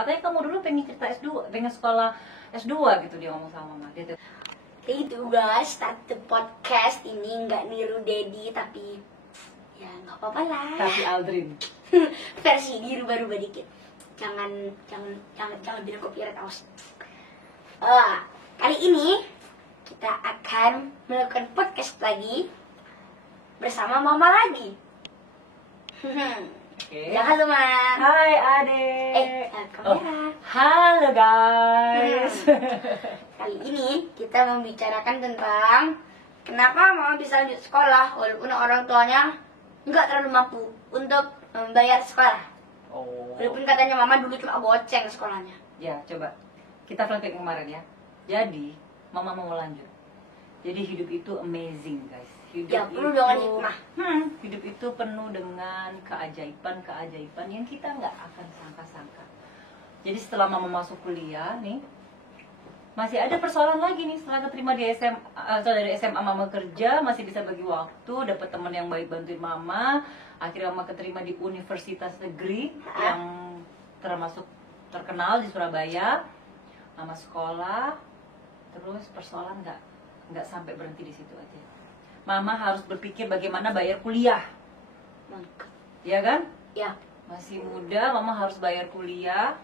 Katanya kamu dulu pengen cerita S2, pengen sekolah S2 gitu, dia ngomong sama mama. Dia tuh, Itu guys, start the podcast ini nggak niru Dedi tapi ya nggak apa-apa lah. tapi Aldrin. Versi dirubah-rubah dikit. Jangan bilang copyright, awas. Kali ini kita akan melakukan podcast lagi bersama mama lagi. Oke. Ya halo ma. Hai adek. Kamera. Halo guys. Kali ini kita membicarakan tentang kenapa mama bisa lanjut sekolah walaupun orang tuanya nggak terlalu mampu untuk membayar sekolah. Oh. Walaupun katanya mama dulu cuma goceng sekolahnya. Ya, coba kita flashback kemarin ya. Jadi, mama mau lanjut. Jadi hidup itu amazing, guys. Hidup Ya, penuh dengan hikmah. Hidup itu penuh dengan keajaiban yang kita nggak akan sangka-sangka. Jadi setelah mama masuk kuliah nih, masih ada persoalan lagi nih. Setelah keterima di SMA, dari SMA mama kerja, masih bisa bagi waktu, dapat teman yang baik bantuin mama. Akhirnya mama keterima di universitas negeri yang termasuk terkenal di Surabaya. Mama sekolah, terus persoalan nggak sampai berhenti di situ aja. Mama harus berpikir bagaimana bayar kuliah, Mantap. ya kan? Ya, Masih muda, mama harus bayar kuliah.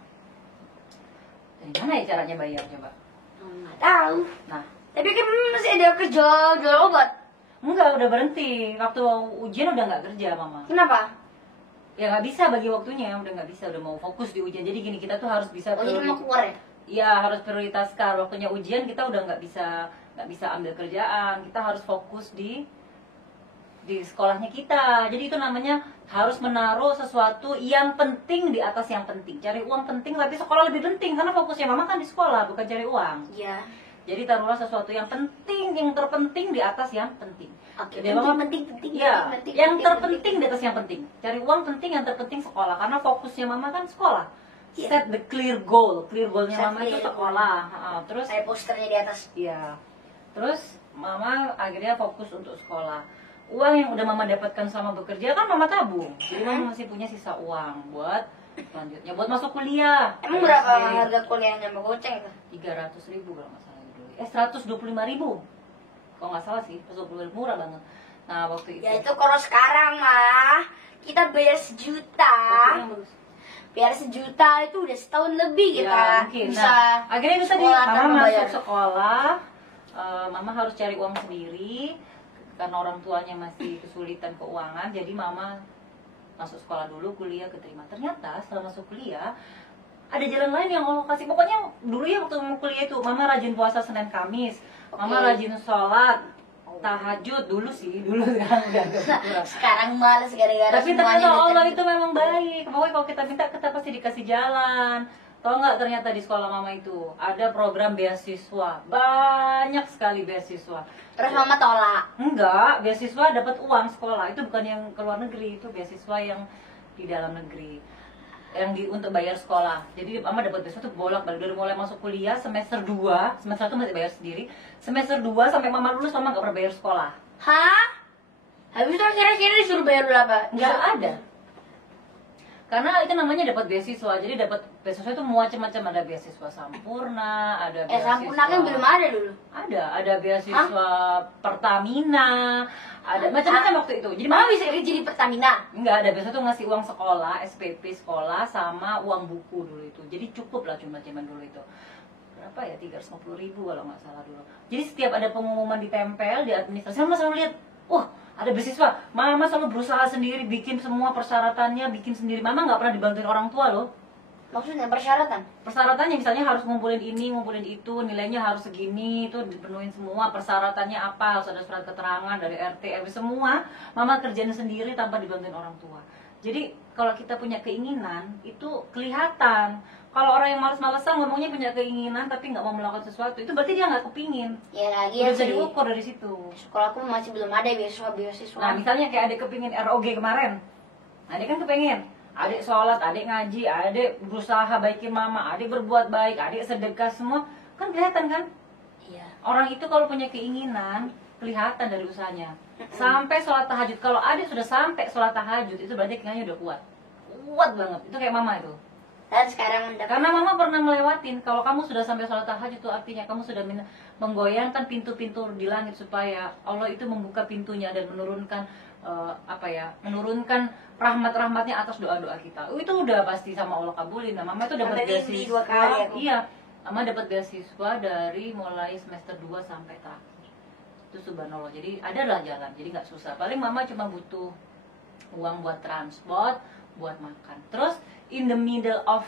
Dari mana ya caranya bayar coba? nggak tahu. Nah, Tapi kan masih ada kerja jual obat. enggak, udah berhenti. Waktu ujian udah nggak kerja mama. Kenapa? Ya nggak bisa bagi waktunya, udah nggak bisa, udah mau fokus di ujian. Jadi gini, kita tuh harus bisa Oh jadi mau keluar ya? ya harus prioritaskan waktunya ujian. Kita udah nggak bisa ambil kerjaan, kita harus fokus di sekolahnya kita. Jadi itu namanya harus menaruh sesuatu yang penting di atas yang penting. Cari uang penting tapi sekolah lebih penting, karena fokusnya mama kan di sekolah, bukan cari uang. Iya. Jadi taruhlah sesuatu yang penting, yang terpenting di atas yang penting. Oke. Jadi mama penting. ya, penting, yang penting, terpenting penting. di atas yang penting. Cari uang penting, yang terpenting sekolah, karena fokusnya mama kan sekolah. Iya. Set the clear goal. Clear goalnya Set mama itu clear sekolah. Terus Kayak posternya di atas. ya, terus mama akhirnya fokus untuk sekolah. Uang yang udah mama dapatkan selama bekerja kan mama tabung. Jadi mama masih punya sisa uang buat selanjutnya, buat masuk kuliah. Emang berapa harga kuliahnya mau goceng tuh? 300.000 kalau nggak salah dulu. 125.000. Kalau nggak salah sih, 125.000 murah banget. Nah waktu itu. Ya itu kalau sekarang mah kita bayar 1 juta. Biar 1 juta itu udah setahun lebih kita Ya, mungkin. bisa. Nah, akhirnya itu tadi sekolah mama tanpa masuk bayar. sekolah, mama harus cari uang sendiri karena orang tuanya masih kesulitan keuangan. Jadi mama masuk sekolah dulu, kuliah keterima. Ternyata setelah masuk kuliah ada jalan lain yang Allah kasih. Pokoknya dulu ya waktu mau kuliah itu mama rajin puasa Senin Kamis, mama Oke. rajin sholat tahajud dulu kan udah kurang. Sekarang malas gara-gara Tapi semuanya ternyata udah Allah tertutup. itu memang baik. Pokoknya kalau kita minta, kita pasti dikasih jalan. Tahu nggak, ternyata di sekolah mama itu ada program beasiswa, banyak sekali beasiswa. Terus mama tolak. Enggak, beasiswa dapat uang sekolah, itu bukan yang ke luar negeri, itu beasiswa yang di dalam negeri, yang untuk bayar sekolah. Jadi mama dapat beasiswa tuh bolak-balik dari mulai masuk kuliah semester 2, semester 1 masih bayar sendiri, semester 2 sampai mama lulus mama nggak pernah bayar sekolah. Hah? Habis itu kira-kira disuruh bayar dulu apa? Nggak ada. Karena itu namanya dapat beasiswa. Jadi dapat beasiswa itu macam-macam, ada beasiswa Sampurna, ada beasiswa Sampurna kan belum ada dulu. ada beasiswa Pertamina, ada macam-macam waktu itu. Jadi Mama bisa kerja di Pertamina. enggak ada, beasiswa tuh ngasih uang sekolah, SPP sekolah sama uang buku dulu itu. Jadi cukup lah cuma zaman dulu itu. Berapa ya? 350.000 kalau nggak salah dulu. Jadi setiap ada pengumuman ditempel di administrasi, mama selalu lihat, ada beasiswa. Mama selalu berusaha sendiri, bikin semua persyaratannya, bikin sendiri. Mama nggak pernah dibantuin orang tua loh. Maksudnya persyaratan? Persyaratannya misalnya harus ngumpulin ini, ngumpulin itu, nilainya harus segini, itu dipenuhin semua. Persyaratannya apa, harus ada surat keterangan dari RT, RW, semua mama kerjain sendiri tanpa dibantuin orang tua. Jadi kalau kita punya keinginan, itu kelihatan. Kalau orang yang malas-malesan ngomongnya punya keinginan tapi nggak mau melakukan sesuatu, itu berarti dia nggak kepingin. Ya lagi Udah ya bisa sih. diukur dari situ. Sekolahku masih belum ada beasiswa. Nah misalnya kayak adik kepingin ROG kemarin, adik kan kepingin, adik sholat, adik ngaji, adik berusaha baikin mama, adik berbuat baik, adik sedekah, semua kan kelihatan kan. Iya. Orang itu kalau punya keinginan kelihatan dari usahanya. Sampai sholat tahajud, kalau adik sudah sampai sholat tahajud itu berarti keinginannya udah kuat banget. Itu kayak mama itu. Dan sekarang mendapat. Karena mama pernah melewatin, kalau kamu sudah sampai sholat tahajud itu artinya kamu sudah menggoyangkan pintu-pintu di langit supaya Allah itu membuka pintunya dan menurunkan menurunkan rahmat-rahmatnya atas doa-doa kita. Itu udah pasti sama Allah kabulin. Nah, mama itu dapat beasiswa. 2 kali aku. Iya, mama dapat beasiswa dari mulai semester 2 sampai terakhir. Itu subhanallah. Jadi adalah jalan. Jadi nggak susah. Paling mama cuma butuh uang buat transport, buat makan. Terus in the middle of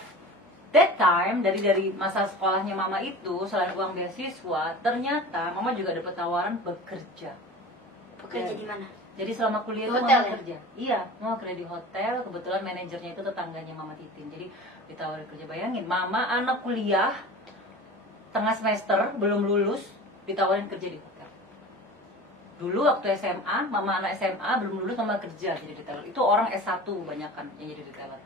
that time, dari masa sekolahnya mama itu, selain uang beasiswa, ternyata mama juga dapat tawaran bekerja. Bekerja di mana? Jadi selama kuliah itu Hotel, mama ya? kerja. Iya, mama kerja di hotel. Kebetulan manajernya itu tetangganya Mama Titin. Jadi ditawarin kerja. Bayangin, mama anak kuliah tengah semester belum lulus ditawarin kerja di hotel. Dulu waktu SMA, mama anak SMA belum lulus, mama kerja jadi retailer. Itu orang S1 kebanyakan yang jadi retailer.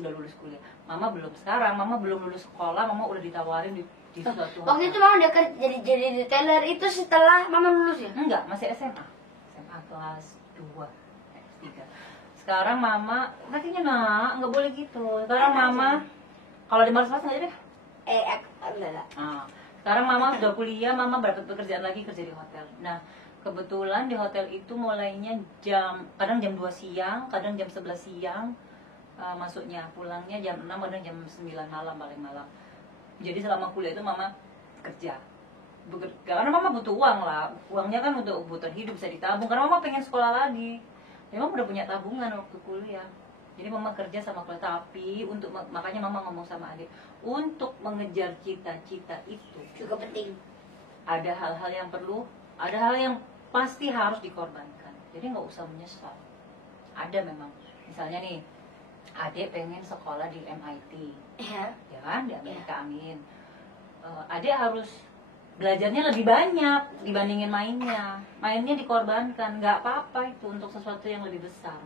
Udah lulus kuliah. Mama belum. Sekarang mama belum lulus sekolah, mama udah ditawarin di suatu Waktu hotel. itu mama udah jadi retailer itu setelah mama lulus ya? Enggak, masih SMA kelas 2, S3. Sekarang mama, kakinya nggak boleh gitu. Sekarang mama, kalau di Marsmas nggak deh. Enggak. Nah, sekarang mama sudah kuliah, mama dapat pekerjaan lagi, kerja di hotel. Nah, kebetulan di hotel itu mulainya kadang jam 2 siang, kadang jam 11 siang, masuknya, pulangnya jam 6, kadang jam 9 malam, paling malam. Jadi selama kuliah itu mama kerja. Karena mama butuh uang lah, uangnya kan untuk kebutuhan hidup, bisa ditabung. Karena mama pengen sekolah lagi, memang udah punya tabungan waktu kuliah. Jadi mama kerja sama kuliah, tapi makanya mama ngomong sama adik, untuk mengejar cita-cita itu Juga penting. ada hal-hal yang ada hal yang pasti harus dikorbankan. Jadi nggak usah menyesal. Ada memang, misalnya nih, adik pengen sekolah di MIT, Ya. ya kan, di Amerika, amin. Adik harus belajarnya lebih banyak dibandingin mainnya. Mainnya dikorbankan, nggak apa-apa itu untuk sesuatu yang lebih besar.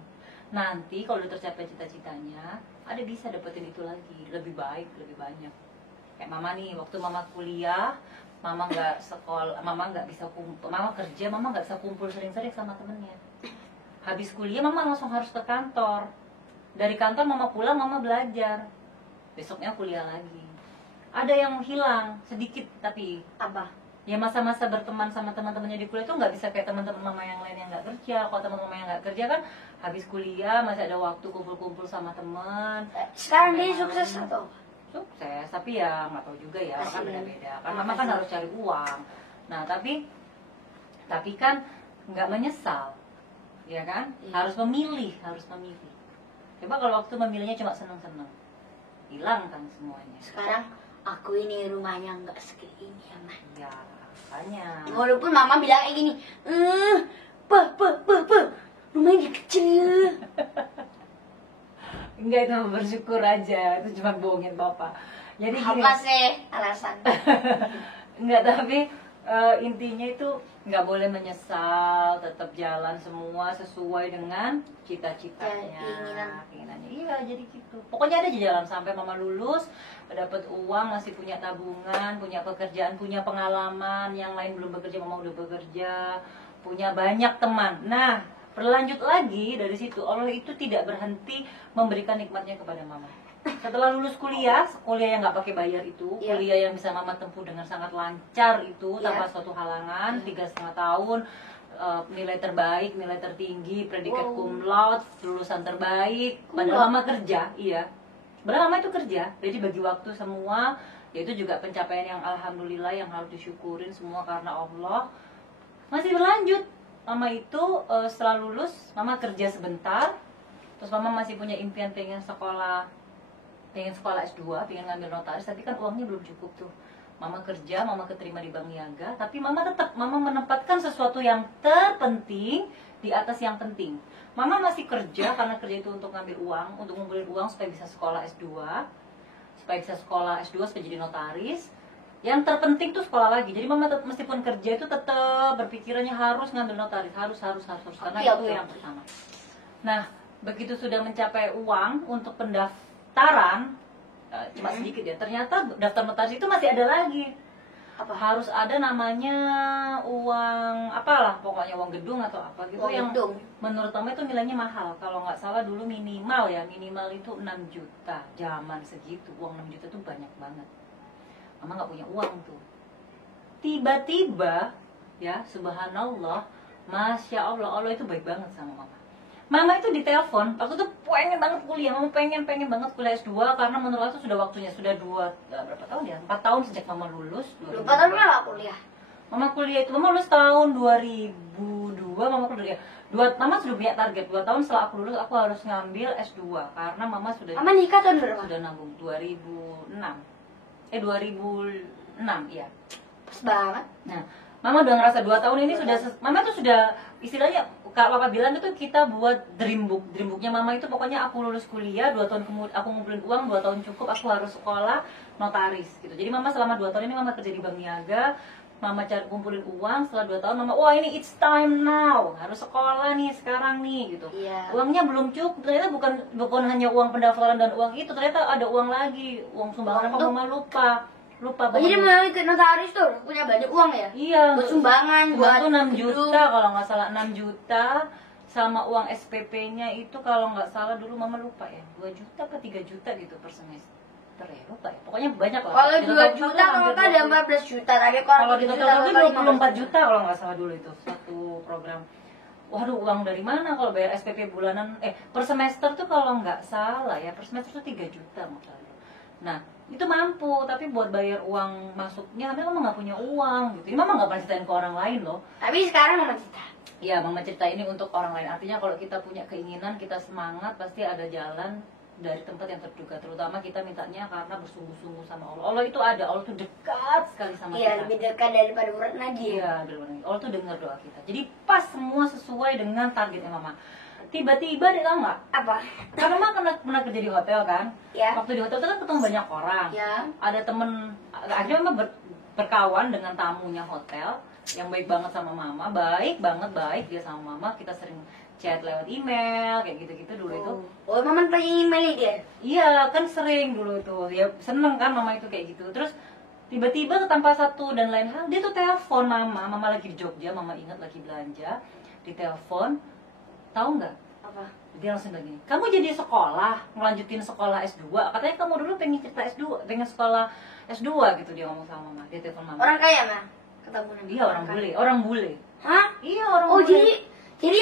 Nanti kalau udah tercapai cita-citanya, adik bisa dapetin itu lagi, lebih baik, lebih banyak. Kayak mama nih, waktu mama kuliah, mama nggak sekolah, mama nggak bisa kumpul, mama kerja, mama nggak bisa kumpul sering-sering sama temennya. Habis kuliah, mama langsung harus ke kantor. Dari kantor mama pulang, mama belajar. Besoknya kuliah lagi. Ada yang hilang sedikit, tapi Apa? ya masa-masa berteman sama teman-temannya di kuliah itu nggak bisa kayak teman-teman mama yang lain yang nggak kerja. Kalau teman mama yang nggak kerja kan habis kuliah masih ada waktu kumpul-kumpul sama teman. Sekarang dia sukses atau? Sukses, tapi ya nggak tahu juga ya, kan Kasian. beda-beda. Kan mama kan harus cari uang. Nah tapi kan nggak menyesal, ya kan? Iya. Harus memilih. Coba kalau waktu memilihnya cuma seneng-seneng, hilang kan semuanya. Sekarang aku ini rumahnya nggak segini ya mah. Ya, makanya. Walaupun mama bilang kayak gini, rumahnya kecil. Enggak, itu bersyukur aja, itu cuma bohongin bapak. Jadi gini, Apa sih alasan? enggak, tapi intinya itu nggak boleh menyesal, tetap jalan semua sesuai dengan cita-citanya, Ya, keinginannya. Iya, jadi gitu. Pokoknya ada aja jalan sampai mama lulus, dapat uang, masih punya tabungan, punya pekerjaan, punya pengalaman. Yang lain belum bekerja, mama udah bekerja, punya banyak teman. Nah, berlanjut lagi dari situ, Allah itu tidak berhenti memberikan nikmatnya kepada mama. Setelah lulus kuliah yang nggak pakai bayar itu, Iya. kuliah yang bisa mama tempuh dengan sangat lancar itu, Iya. tanpa suatu halangan, 3,5 tahun, nilai terbaik, nilai tertinggi, predikat Wow. cum laude, lulusan terbaik. Padahal mama kerja, iya. Padahal mama itu kerja, jadi bagi waktu semua, yaitu juga pencapaian yang alhamdulillah yang harus disyukurin semua karena Allah. Masih berlanjut, mama itu setelah lulus, mama kerja sebentar, terus mama masih punya impian pengen sekolah S2, pengen ngambil notaris, tapi kan uangnya belum cukup tuh. Mama kerja, mama keterima di Bank Niaga, tapi mama menempatkan sesuatu yang terpenting di atas yang penting. Mama masih kerja karena kerja itu untuk ngambil uang, untuk ngumpulin uang supaya bisa sekolah S2, supaya jadi notaris. Yang terpenting tuh sekolah lagi. Jadi mama meskipun kerja itu tetap berpikirannya harus ngambil notaris, harus karena itu yang pertama. Nah, begitu sudah mencapai uang untuk pendaftaran, cuma sedikit ya, ternyata daftar notaris itu masih ada lagi. Apa? Harus ada namanya uang apalah, pokoknya uang gedung atau apa gitu, Uang yang gedung. menurut mama itu nilainya mahal. Kalau nggak salah dulu minimal itu 6 juta. Zaman segitu uang 6 juta tuh banyak banget. Mama nggak punya uang tuh. Tiba-tiba ya, subhanallah, masya Allah, Allah itu baik banget sama mama. Mama itu ditelepon, aku tuh pengen banget kuliah, mama pengen banget kuliah S2 karena menurut aku sudah waktunya, sudah berapa tahun ya? 4 tahun sejak mama lulus. 4 tahun lah kuliah. Mama kuliah itu, mama lulus tahun 2002, mama kuliah. Mama sudah punya target, 2 tahun setelah aku lulus aku harus ngambil S2 karena mama sudah Mama nikah tahun berapa? sudah nabung 2006. 2006 ya. Pas banget. Nah, mama udah ngerasa 2 tahun ini sudah mama tuh sudah istilahnya, kalau papa bilang itu kita buat dream booknya mama itu pokoknya aku lulus kuliah 2 tahun kemudian aku ngumpulin uang 2 tahun cukup, aku harus sekolah notaris gitu. Jadi mama selama 2 tahun ini mama kerja di bank niaga, mama cari kumpulin uang. Setelah 2 tahun mama, wah ini it's time now, harus sekolah nih sekarang nih gitu. Iya. Uangnya belum cukup, ternyata bukan hanya uang pendaftaran dan uang itu, ternyata ada uang lagi, uang sumbangan apa mama lupa Oh, jadi mau ikut notaris tuh punya banyak uang ya? Iya, Buat sumbangan, buat tuh 6 gedung. juta kalau nggak salah, 6 juta sama uang SPP-nya itu kalau nggak salah dulu mama lupa ya, 2 juta apa 3 juta gitu per semester ya, lupa ya. Pokoknya banyak lah. Kalau Di 2 total juta hampir kalau ada 14 juta tadi kalau di 3 total itu 24 juta. juta kalau nggak salah dulu itu satu program. Waduh, uang dari mana kalau bayar SPP bulanan, per semester tuh kalau nggak salah ya, per semester tuh 3 juta maksudnya. Nah, itu mampu, tapi buat bayar uang masuknya, tapi mama nggak punya uang gitu. Ini mama nggak pernah ceritain ke orang lain loh. Tapi sekarang mama cerita. Iya, mama cerita ini untuk orang lain. Artinya kalau kita punya keinginan, kita semangat, pasti ada jalan dari tempat yang terduga. Terutama kita mintanya karena bersungguh-sungguh sama Allah. Allah itu ada, Allah itu dekat sekali sama Iya, kita. lebih dekat daripada urat nadi. Iya, benar-benar. Allah tuh dengar doa kita. Jadi pas semua sesuai dengan targetnya mama. Tiba-tiba dia tahu nggak? Apa? Karena mama pernah kerja di hotel kan? Ya. Waktu di hotel itu kan ketemu banyak orang. Ya. Ada temen, akhirnya mama berkawan dengan tamunya hotel yang baik banget sama mama, baik dia sama mama. Kita sering chat lewat email kayak gitu-gitu dulu itu. Oh, mama pakai email dia. Iya, kan sering dulu itu. Ya seneng kan mama itu kayak gitu. Terus tiba-tiba tanpa satu dan lain hal dia tuh telepon mama lagi di Jogja, mama ingat lagi belanja, ditelepon. Tahu nggak? Apa? Dia langsung bilang gini, kamu jadi sekolah, ngelanjutin sekolah S2. Katanya kamu dulu pengen cerita S2, pengen sekolah S2 gitu, dia ngomong sama mama. Dia telepon mama. Orang kaya mah? Ketemu nanti. Iya, orang bule. Hah? Iya, orang Oh, bule. jadi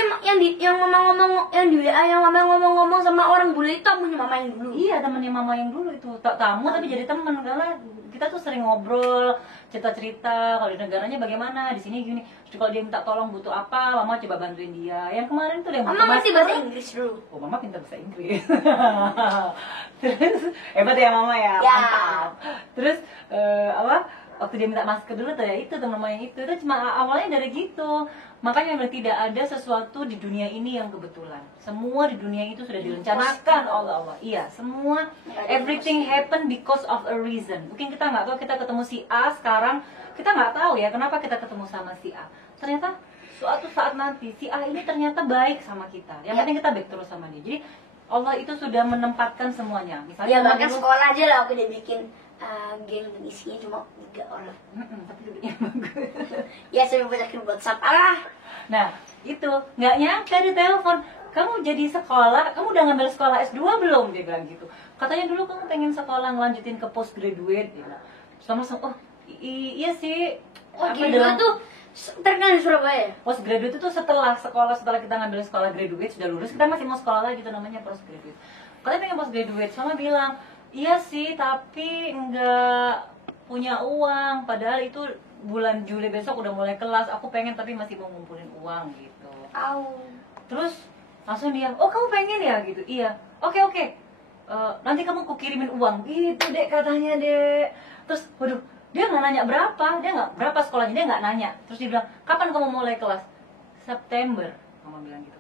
yang mama ngomong yang di WA yang mama ngomong sama orang bule itu tamunya mama yang dulu. Iya, temannya mama yang dulu itu. Tamu tapi jadi teman, karena kita tuh sering ngobrol, cerita-cerita kalau di negaranya bagaimana, di sini gini. Terus kalau dia minta tolong butuh apa, mama coba bantuin dia. Yang kemarin tuh dia Mama masih bahasa Inggris dulu. Oh, mama pintar bahasa Inggris. Terus hebat ya mama ya, Ya. mantap. Terus waktu dia minta masker dulu tuh ya, itu tuh mama yang itu cuma awalnya dari gitu. Makanya memang tidak ada sesuatu di dunia ini yang kebetulan. Semua di dunia itu sudah direncanakan oleh Allah. Iya, semua everything happen because of a reason. Mungkin kita nggak tahu, kita ketemu si A sekarang, kita nggak tahu ya kenapa kita ketemu sama si A. Ternyata suatu saat nanti si A ini ternyata baik sama kita. Yang penting kita baik terus sama dia. Jadi Allah itu sudah menempatkan semuanya. Misalnya Ya bahkan sekolah aja lah aku udah bikin geng dan isinya cuma 3 orang. Tapi duduknya bagus. Ya saya banyakin WhatsApp lah. Nah itu nggak nyangka di telepon, kamu jadi sekolah, kamu udah ngambil sekolah S2 belum, dia bilang gitu. Katanya dulu kamu pengen sekolah ngelanjutin ke postgraduate, dia bilang. Sama oh iya sih. Oh gitu tuh terkenal di Surabaya. Postgraduate itu setelah kita ngambil sekolah graduate, sudah lulus, kita masih mau sekolah lagi, itu namanya postgraduate. Katanya pengen postgraduate, sama bilang iya sih tapi nggak punya uang, padahal itu bulan Juli besok udah mulai kelas, aku pengen tapi masih mau ngumpulin uang gitu. Terus langsung dia, oh kamu pengen ya gitu, iya, oke. Nanti kamu aku kirimin uang gitu dek, katanya dek. Terus waduh, dia nggak nanya berapa sekolahnya, dia nggak nanya. Terus dia bilang, kapan kamu mulai kelas? September, mama bilang gitu.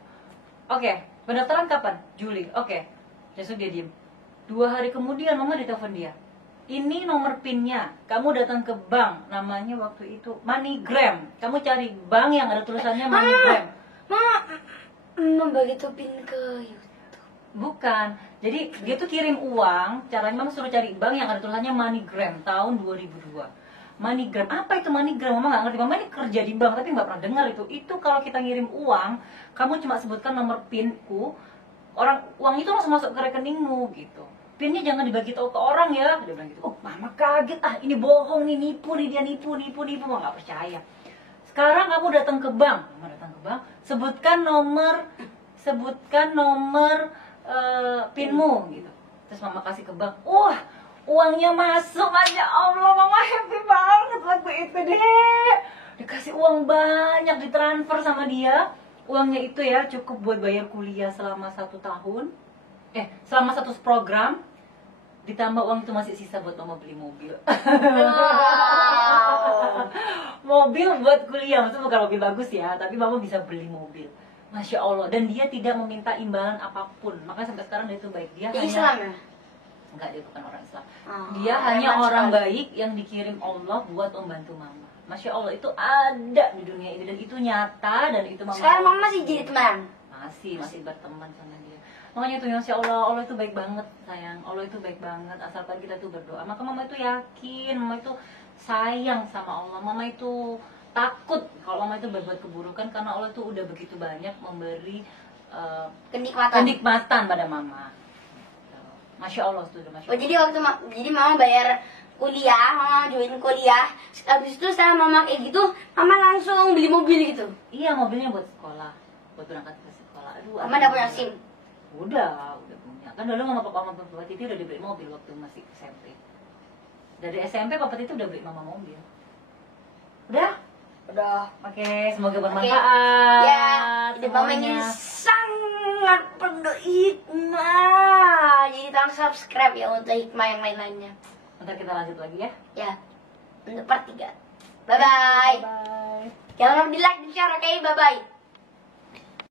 Oke, pendaftaran kapan? Juli, oke. Besok dia diem. 2 hari kemudian mama ditelepon dia, ini nomor pinnya, kamu datang ke bank, namanya waktu itu MoneyGram, kamu cari bank yang ada tulisannya MoneyGram. Mama begitu pin ke YouTube. Bukan, jadi dia tuh kirim uang, caranya mama suruh cari bank yang ada tulisannya MoneyGram tahun 2002. MoneyGram. Apa itu MoneyGram? Mama nggak ngerti. Mama ini kerja di bank tapi nggak pernah dengar itu. Itu kalau kita ngirim uang, kamu cuma sebutkan nomor PIN-ku, uang itu langsung masuk ke rekeningmu gitu. PIN-nya jangan dibagi tahu ke orang ya. Dia bilang gitu. Oh, mama kaget. Ini bohong nih, nipu nih dia, nipu. Mama nggak percaya. Sekarang kamu datang ke bank. Mama datang ke bank, sebutkan nomor PIN-mu gitu. Terus mama kasih ke bank. Wah, uangnya masuk, Masya Allah. Mama happy banget waktu itu deh. Dikasih uang banyak, ditransfer sama dia. Uangnya itu ya cukup buat bayar kuliah selama 1 tahun. Selama 1 program. Ditambah uang itu masih sisa buat mama beli mobil. Wow. Mobil buat kuliah, maksudnya bukan mobil bagus ya, tapi mama bisa beli mobil. Masya Allah. Dan dia tidak meminta imbalan apapun. Makanya sampai sekarang dia itu baik. Dia hanya Islam ya? Enggak, dia bukan orang Islam. Oh, Dia hanya hebat orang sekali. baik yang dikirim Allah buat membantu mama. Masya Allah, itu ada di dunia ini dan itu nyata dan itu mama. Sekarang mama masih jadi teman. Masih berteman sama dia. Makanya tuh Masya Allah itu baik banget sayang. Allah itu baik banget asalkan kita tuh berdoa. Maka mama itu yakin, mama itu sayang sama Allah. Mama itu takut kalau mama itu berbuat keburukan karena Allah itu udah begitu banyak memberi kenikmatan pada mama. Masya Allah, sudah Masya Oh, Allah. jadi jadi mama bayar kuliah, mama join kuliah. Habis itu setelah mama kayak gitu, mama langsung beli mobil gitu. Iya, mobilnya buat sekolah, buat berangkat ke sekolah. Aduh, Mama udah punya SIM. Udah punya. Kan dulu mama papa Titi udah dibeli mobil waktu masih SMP. Dari SMP papa Titi udah beli mama mobil. Udah? Udah. Oke, semoga Oke. bermanfaat. Ya, hidup mama ini semuanya. sangat penuh hikmah. Jadi tolong subscribe ya untuk hikmah yang lain-lainnya. Ntar kita lanjut lagi ya. Ya, untuk part 3. Bye-bye. Bye. Jangan lupa di like dan share, oke? Bye-bye.